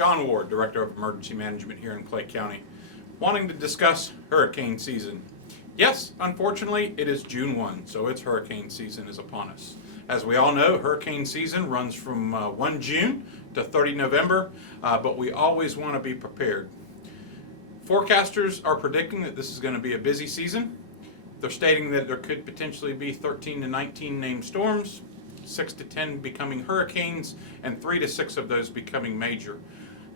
John Ward, Director of Emergency Management here in Clay County, wanting to discuss hurricane season. Yes, unfortunately, it is June 1, so it's hurricane season is upon us. As we all know, hurricane season runs from 1 June to 30 November, but we always want to be prepared. Forecasters are predicting that this is going to be a busy season. They're stating that there could potentially be 13 to 19 named storms, 6 to 10 becoming hurricanes, and 3 to 6 of those becoming major.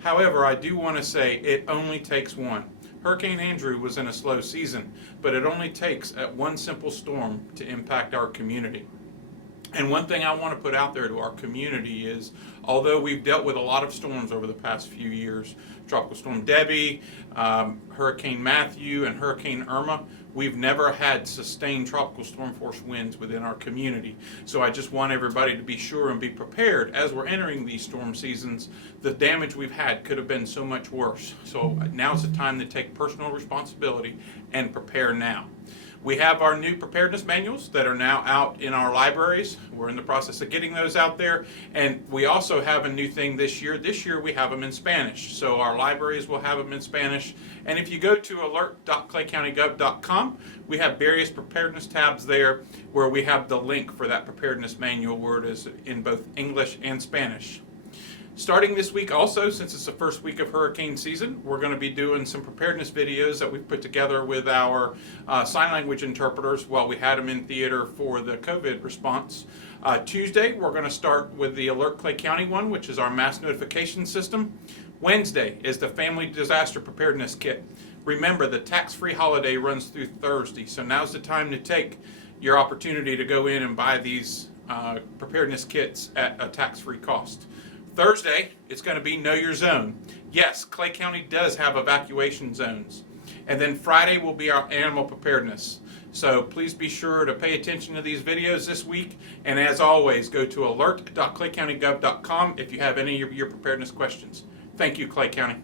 However, I do want to say it only takes one. Hurricane Andrew was in a slow season, but it only takes one simple storm to impact our community. And one thing I want to put out there to our community is, although we've dealt with a lot of storms over the past few years, Tropical Storm Debbie, Hurricane Matthew, and Hurricane Irma, we've never had sustained tropical storm force winds within our community. So I just want everybody to be sure and be prepared as we're entering these storm seasons. The damage we've had could have been so much worse. So now's the time to take personal responsibility and prepare now. We have our new preparedness manuals that are now out in our libraries. We're in the process of getting those out there. And we also have a new thing this year. This year we have them in Spanish. So our libraries will have them in Spanish. And if you go to alert.claycountygov.com, we have various preparedness tabs there where we have the link for that preparedness manual where it is in both English and Spanish. Starting this week also, since it's the first week of hurricane season, we're going to be doing some preparedness videos that we've put together with our sign language interpreters while we had them in theater for the COVID response. Tuesday, we're going to start with the Alert Clay County one, which is our mass notification system. Wednesday is the Family Disaster Preparedness Kit. Remember, the tax-free holiday runs through Thursday, so now's the time to take your opportunity to go in and buy these preparedness kits at a tax-free cost. Thursday, it's going to be Know Your Zone. Yes, Clay County does have evacuation zones. And then Friday will be our animal preparedness. So please be sure to pay attention to these videos this week. And as always, go to alert.claycountygov.com if you have any of your preparedness questions. Thank you, Clay County.